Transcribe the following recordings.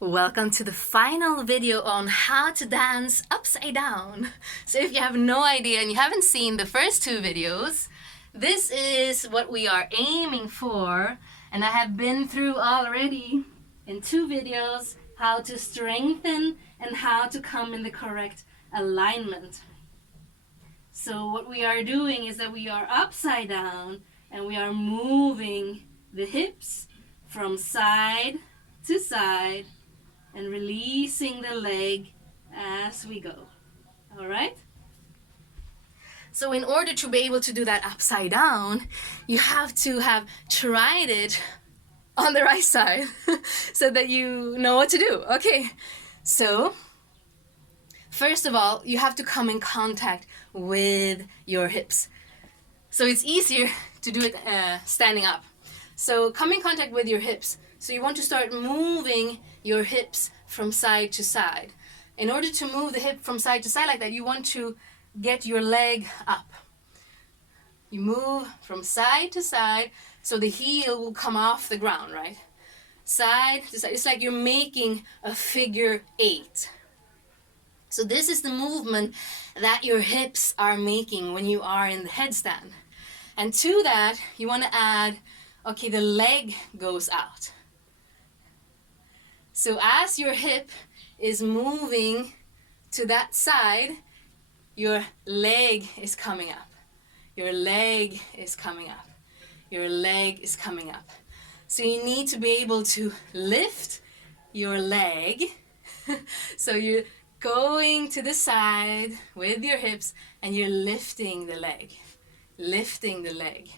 Welcome to the final video on how to dance upside down. So if you have no idea and you haven't seen the first two videos, this is what we are aiming for. And I have been through already in two videos how to strengthen and how to come in the correct alignment. So what we are doing is that we are upside down and we are moving the hips from side to side and releasing the leg as we go. All right? So in order to be able to do that upside down, you have to have tried it on the right side so that you know what to do. Okay, so first of all, you have to come in contact with your hips. So it's easier to do it standing up. So come in contact with your hips. So you want to start moving your hips from side to side. In order to move the hip from side to side like that, you want to get your leg up. You move from side to side so the heel will come off the ground, right? Side to side. It's like you're making a figure 8. So this is the movement that your hips are making when you are in the headstand. And to that, you want to add, okay, the leg goes out. So as your hip is moving to that side, your leg is coming up. Your leg is coming up. Your leg is coming up. So you need to be able to lift your leg. So you're going to the side with your hips and you're lifting the leg. Lifting the leg.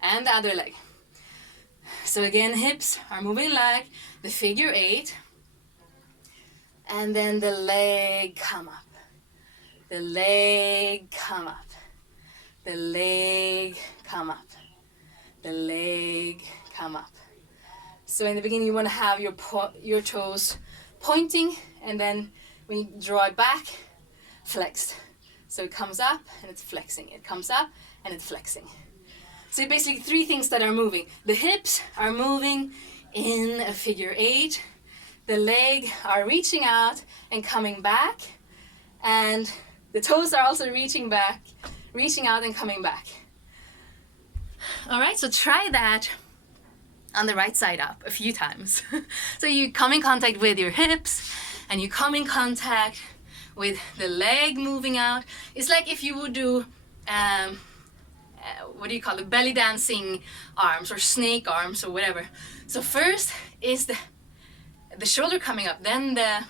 And the other leg. So again, hips are moving like the figure 8. And then the leg come up. The leg come up. The leg come up. The leg come up. So in the beginning you want to have your toes pointing, and then when you draw it back, flexed. So it comes up and it's flexing. It comes up and it's flexing. So basically 3 things that are moving. The hips are moving in a figure 8. The leg are reaching out and coming back. And the toes are also reaching out and coming back. All right, so try that on the right side up a few times. So you come in contact with your hips and you come in contact with the leg moving out. It's like if you would do what do you call it, belly dancing arms or snake arms or whatever. So first is the shoulder coming up, then the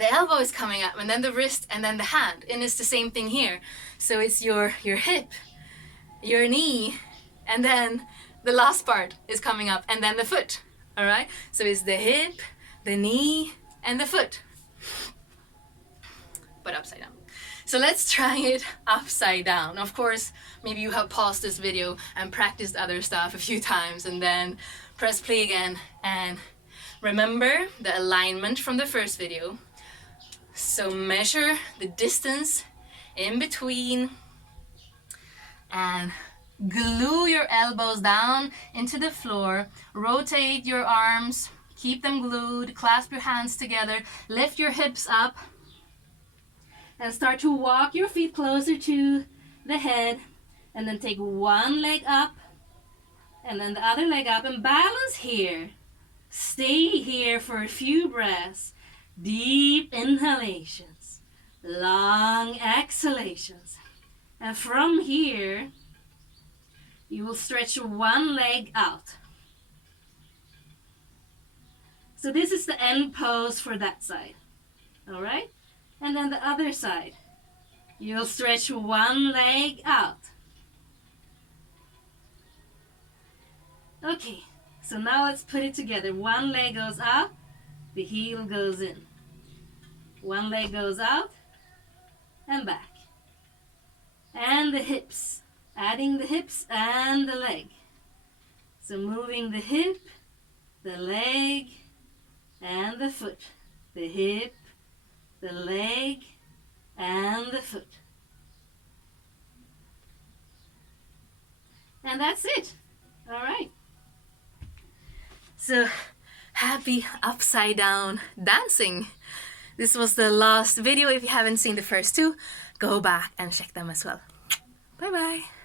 elbow is coming up, and then the wrist, and then the hand. And it's the same thing here. So it's your hip, your knee, and then the last part is coming up, and then the foot. All right? So it's the hip, the knee, and the foot. But upside down. So let's try it upside down. Of course, maybe you have paused this video and practiced other stuff a few times and then press play again and remember the alignment from the first video. So measure the distance in between and glue your elbows down into the floor. Rotate your arms, keep them glued, clasp your hands together, lift your hips up, and start to walk your feet closer to the head, and then take one leg up and then the other leg up and balance here. Stay here for a few breaths. Deep inhalations, long exhalations. And from here, you will stretch one leg out. So this is the end pose for that side. All right? And then the other side, you'll stretch one leg out. Okay, so now let's put it together. One leg goes out, the heel goes in. One leg goes out and back. And the hips, adding the hips and the leg. So moving the hip, the leg, and the foot. The hip, the leg, and the foot. And that's it. All right. So happy upside down dancing. This was the last video. If you haven't seen the first two, go back and check them as well. Bye bye.